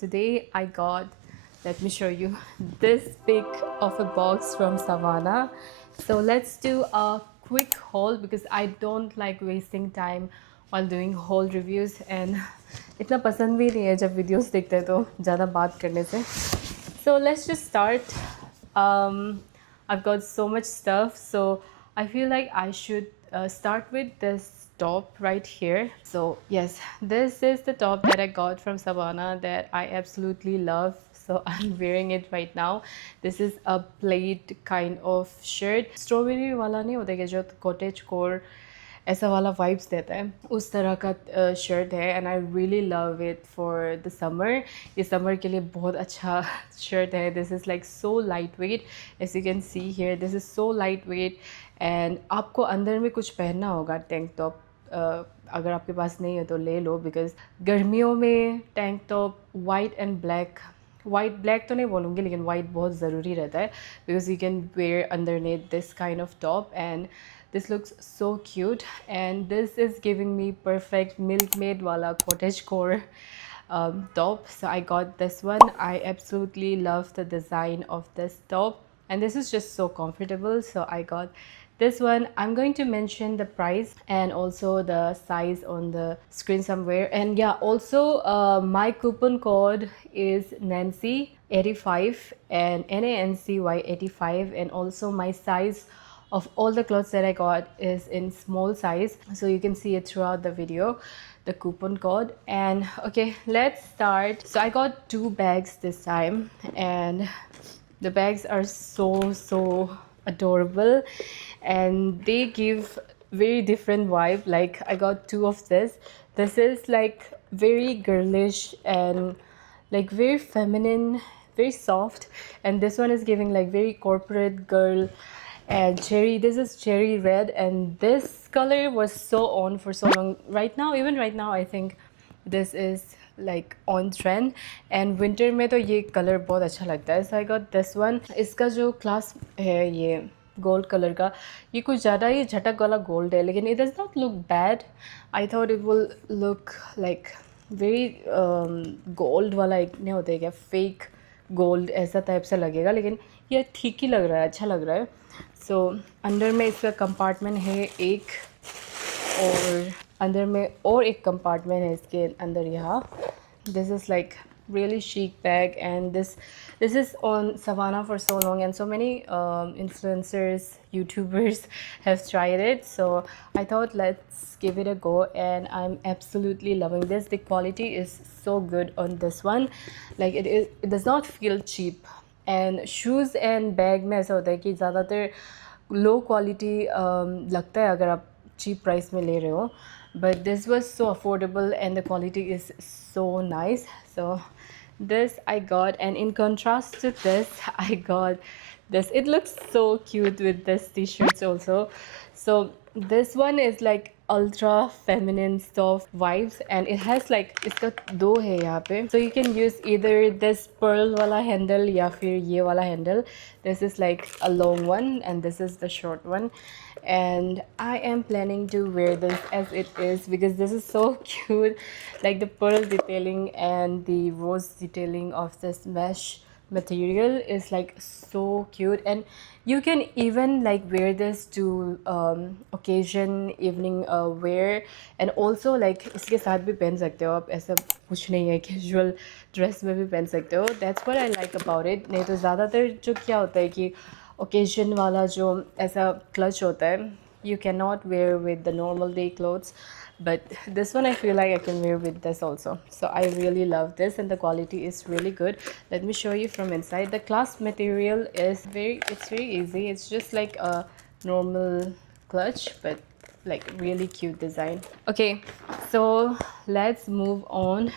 today I got, let me show you, this big of a box from Savannah. So let's do a quick haul because I don't like wasting time while doing haul reviews and इतना पसंद भी नहीं है जब videos देखते हैं तो ज़्यादा बात करने से. So let's just start. I've got so much stuff, so I feel like I should start with this top right here. So yes, this is the top that I got from Savannah that I absolutely love. So I'm wearing it right now. This is a plaid kind of shirt. Strawberry वाला नहीं होता क्या जो cottage core ऐसा वाला vibes देता है उस तरह का शर्ट है and I really love it for the summer. ये समर के लिए बहुत अच्छा शर्ट है. This is like so lightweight, as you can see here. This is so lightweight and आपको अंदर में कुछ पहनना होगा टैंक टॉप. अगर आपके पास नहीं है तो ले लो बिकॉज गर्मियों में tank top white and black, white black तो नहीं बोलूँगी लेकिन वाइट बहुत ज़रूरी रहता है because you can where underneath this kind of top and this looks so cute and this is giving me perfect Milkmaid wala cottage core top. So I got this one. I absolutely love the design of this top and this is just so comfortable, so I got this one. I'm going to mention the price and also the size on the screen somewhere. And yeah, also my coupon code is Nancy85 and NANCY85 and also my size of all the clothes that I got is in small size, so you can see it throughout the video, the coupon code. And okay, let's start. So I got 2 bags this time and the bags are so adorable and they give very different vibe. Like I got 2 of this. This is like very girlish and like very feminine, very soft, and this one is giving like very corporate girl and cherry. This is cherry red and this color was so on for so long. Right now, even right now, I think this is like on trend and winter में तो ये color बहुत अच्छा लगता है. So I got this one. इसका जो class है ये गोल्ड कलर का, ये कुछ ज़्यादा ही झटक वाला गोल्ड है लेकिन it does not look bad. I thought it will look like very gold वाला एक नहीं होता है क्या फेक गोल्ड ऐसा टाइप से लगेगा, लेकिन ये ठीक ही लग रहा है, अच्छा लग रहा है. सो अंदर में इसका कंपार्टमेंट है एक और अंदर में और एक कंपार्टमेंट है इसके अंदर यहाँ. This is like really chic bag and this is on Savannah for so long and so many influencers, YouTubers have tried it, so I thought let's give it a go and I'm absolutely loving this. The quality is so good on this one. Like it does not feel cheap and shoes and bag में ऐसा होता है कि ज़्यादातर low quality लगता है अगर आप cheap price में ले रहे हो, but this was so affordable and the quality is so nice. So this I got, and in contrast to this I got this. It looks so cute with this t-shirts also. So this one is like ultra feminine soft vibes and it has like इसका दो है यहाँ पे, so you can use either this pearl वाला handle या फिर ये वाला handle. This is like a long one and this is the short one and I am planning to wear this as it is because this is so cute. Like the pearl detailing and the rose detailing of this mesh material is like so cute and you can even like wear this to occasion evening wear and also like इसके साथ भी पहन सकते हो आप, ऐसा कुछ नहीं है, casual dress में भी पहन सकते हो. That's what I like about it. नहीं तो ज़्यादातर जो क्या होता है कि occasion वाला जो ऐसा clutch होता है you cannot wear with the normal day clothes, but this one I feel like I can wear with this also. So I really love this and the quality is really good. Let me show you from inside. The clasp material is it's very easy. It's just like a normal clutch but like really cute design. Okay, so let's move on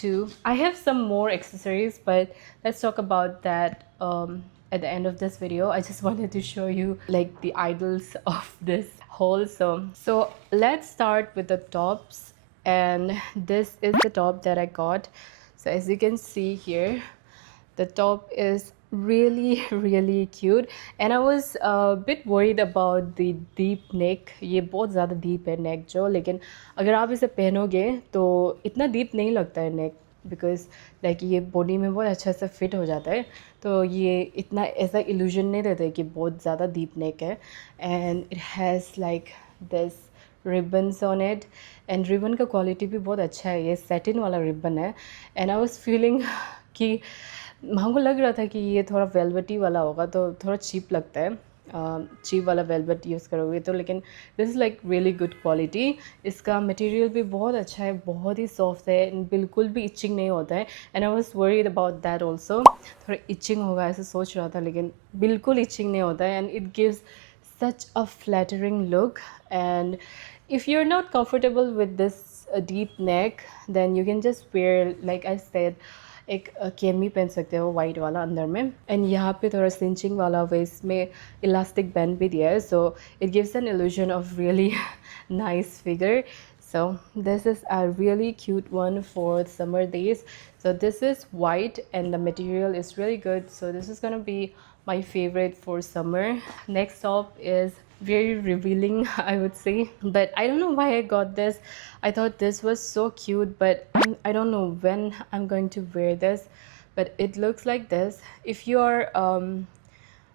to, I have some more accessories but let's talk about that at the end of this video. I just wanted to show you like the idols of this haul. So let's start with the tops and this is the top that I got. So as you can see here, the top is really cute and I was a bit worried about the deep neck. ये बहुत ज़्यादा deep है neck जो, लेकिन अगर आप इसे पहनोगे तो इतना deep नहीं लगता है neck. बिकॉज लाइक ये बॉडी में बहुत अच्छा से फिट हो जाता है, तो ये इतना ऐसा इल्यूजन नहीं देता है कि बहुत ज़्यादा डीप नेक है. And it has like this ribbons on it, and ribbon का क्वालिटी भी बहुत अच्छा है, ये सेटिन वाला रिबन है. एंड आई वाज फीलिंग कि हमको लग रहा था कि ये थोड़ा वेलवेटी वाला होगा तो थोड़ा चीप लगता है, चीप वाला वेलवेट यूज़ करोगे तो, लेकिन this is like really good quality. इसका मटेरियल भी बहुत अच्छा है, बहुत ही सॉफ्ट है, बिल्कुल भी इचिंग नहीं होता है. And I was worried about that also, थोड़ा इचिंग होगा ऐसे सोच रहा था, लेकिन बिल्कुल इचिंग नहीं होता है. And it gives such a flattering look. And if you're not comfortable with this deep neck, then you can just wear, like I said, एक केमी पहन सकते हो वाइट वाला अंदर में. एंड यहाँ पे थोड़ा सिंचिंग वाला वेस्ट में इलास्टिक बैंड भी दिया है, so it gives an illusion of really nice figure. So this is a really cute one for summer days. So this is white and the material is really good, so this is gonna be my favorite for summer. Next top is very revealing, I would say, but I don't know why I got this. I thought this was so cute, but I don't know when I'm going to wear this, but it looks like this. If you are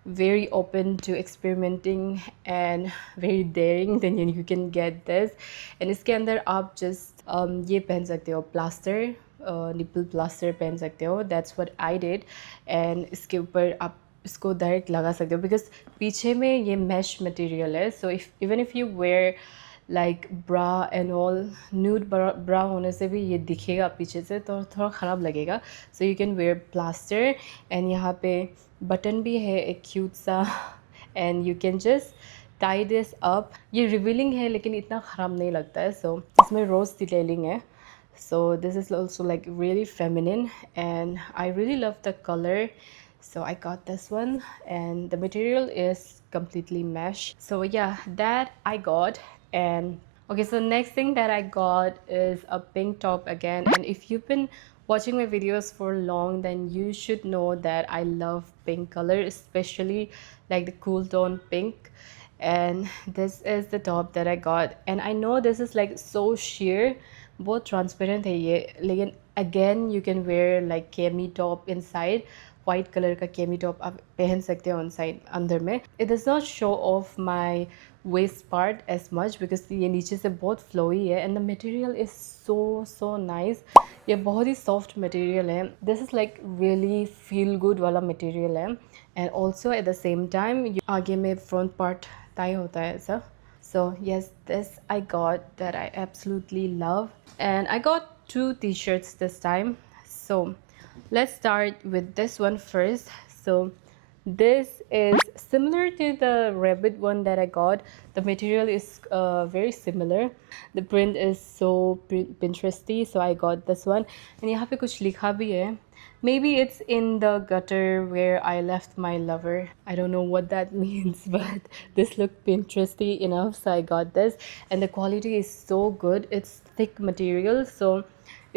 very open to experimenting and very daring, then you can get this. And इसके अंदर आप just ये पहन सकते हो plaster, nipple plaster पहन सकते हो. That's what I did. And इसके ऊपर आप इसको डायरेक्ट लगा सकते हो बिकॉज पीछे में ये मैश मटेरियल है. So if even if you wear like bra and all, nude bra होने से भी ये दिखेगा पीछे से तो थोड़ा ख़राब लगेगा. So you can where plaster. And यहाँ पे बटन भी है एक क्यूट सा, and you can just tie this up. ये रिवीलिंग है लेकिन इतना ख़राब नहीं लगता है. सो इसमें रोज़ डिटेलिंग है. So this is also like really feminine and I really love the color, so I got this one. And the material is completely mesh. So yeah, that I got. And okay, so next thing that I got is a pink top again. And if you've been watching my videos for long, then you should know that I love pink color, especially like the cool tone pink. And this is the top that I got. And I know this is like so sheer, बहुत transparent है ये, लेकिन again you can wear like cami top inside. White colour का cami top आप पहन सकते हो inside अंदर में. It does not show off my waist part as much because ये नीचे से बहुत फ्लोई है. And the material is so nice. ये बहुत ही सॉफ्ट मटेरियल है. This is like really feel good वाला मटेरियल है. And also at the same time आगे में फ्रंट पार्ट टाई होता है ऐसा. So yes, this I got that I absolutely love. And I got 2 t-shirts this time. So let's start with this one first. So this is similar to the rabbit one that I got. The material is very similar. The print is so Pinteresty, so I got this one. And यहाँ पे कुछ लिखा भी है. Maybe it's in the gutter where I left my lover. I don't know what that means, but this looked Pinteresty enough, so I got this. And the quality is so good. It's thick material, so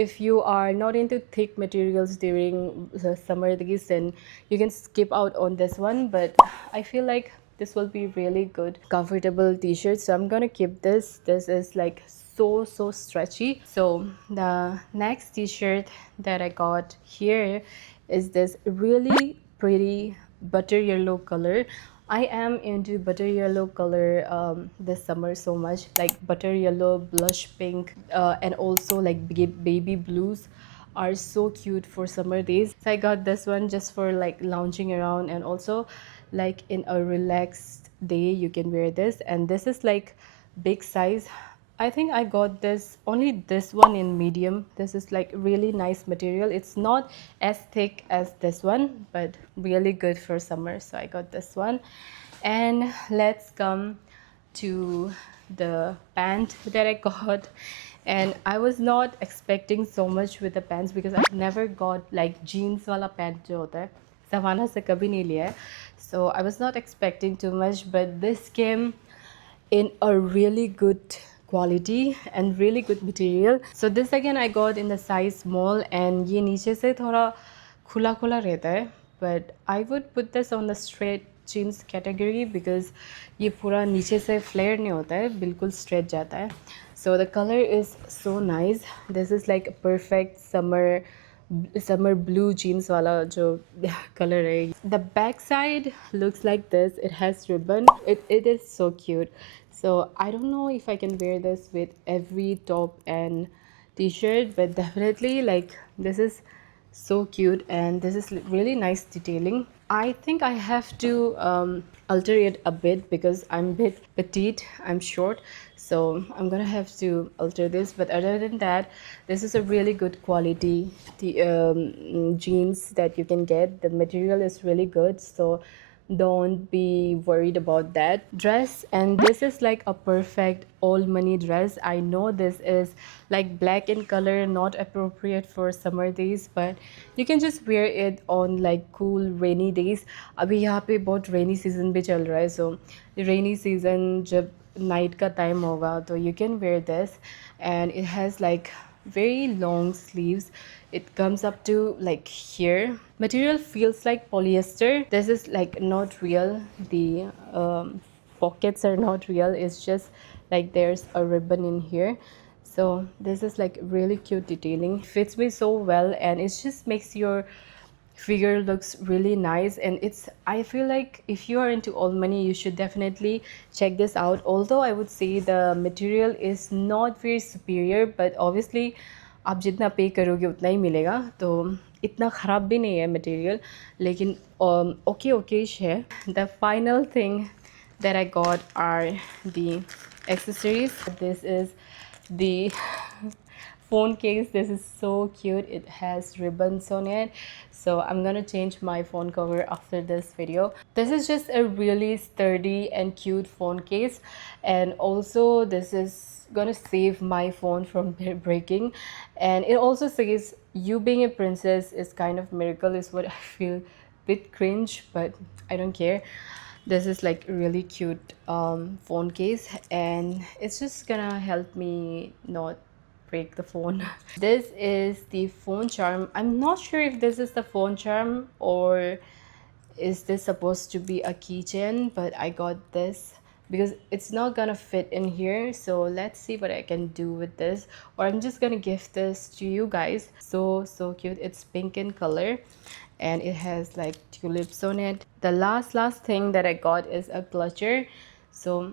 if you are not into thick materials during the summer days, then you can skip out on this one. But I feel like this will be really good comfortable t-shirt, so I'm gonna keep this. This is like so stretchy. So the next t-shirt that I got here is this really pretty butter yellow color. I am into butter yellow color this summer so much, like butter yellow, blush pink, and also like baby blues are so cute for summer days. So I got this one just for like lounging around, and also like in a relaxed day you can wear this. And this is like big size. I think I got this only this one in medium. This is like really nice material. It's not as thick as this one, but really good for summer, so I got this one. And let's come to the pant that I got. And I was not expecting so much with the pants because I've never got like jeans wala pant jo hota hai, Savannah se kabhi nahi liya hai. So I was not expecting too much, but this came in a really good quality and really good material. So this again I got in the size small, and ये नीचे से थोड़ा खुला खुला रहता है, but I would put this on the straight jeans category because ये पूरा नीचे से flare नहीं होता है, बिल्कुल straight जाता है. So the color is so nice. This is like a perfect summer summer blue jeans wala jo color hai. The back side looks like this. It has ribbon. It is so cute. So I don't know if I can wear this with every top and t-shirt, but definitely like this is so cute, and this is really nice detailing. I think I have to alter it a bit because I'm a bit petite, I'm short, so I'm gonna have to alter this. But other than that, this is a really good quality jeans that you can get. The material is really good, so don't be worried about that. Dress, and this is like a perfect all money dress. I know this is like black in color, not appropriate for summer days, but you can just wear it on like cool rainy days. अभी यहाँ पे बहुत rainy season भी चल रहा है, so rainy season जब night का time होगा तो you can wear this, and it has like very long sleeves. It comes up to like here. Material feels like polyester. This is like not real. The pockets are not real. It's just like there's a ribbon in here. So this is like really cute detailing. Fits me so well, and it just makes your figure looks really nice. And it's, I feel like if you are into all money, you should definitely check this out. Although I would say the material is not very superior, but obviously आप जितना पे करोगे उतना ही मिलेगा, तो इतना ख़राब भी नहीं है मटेरियल, लेकिन ओके ओकेश है. The final thing that I got are the accessories. This is the phone case. This is so cute. It has ribbons on it, so I'm gonna change my phone cover after this video. This is just a really sturdy and cute phone case, and also this is gonna save my phone from breaking. And it also says you being a princess is kind of miracle, is what I feel. Bit cringe, but I don't care. This is like really cute phone case, and it's just gonna help me not break the phone. This is the phone charm. I'm not sure if this is the phone charm or is this supposed to be a keychain, but I got this because it's not gonna fit in here. So let's see what I can do with this, or I'm just gonna gift this to you guys. So cute. It's pink in color, and it has like tulips on it. The last thing that I got is a clutcher. So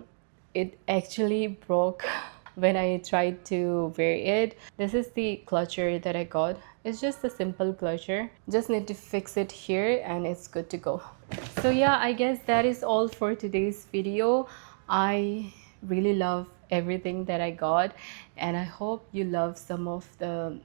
it actually broke when I tried to wear it. This is the clutcher that I got. It's just a simple clutcher. Just need to fix it here and it's good to go. So yeah, I guess that is all for today's video. I really love everything that I got, and I hope you love some of the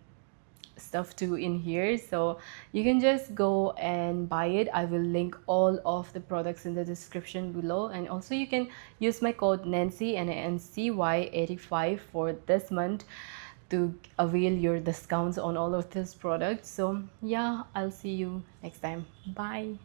stuff too in here, so you can just go and buy it. I will link all of the products in the description below, and also you can use my code Nancy, NANCY85 for this month to avail your discounts on all of these products. So yeah, I'll see you next time. Bye.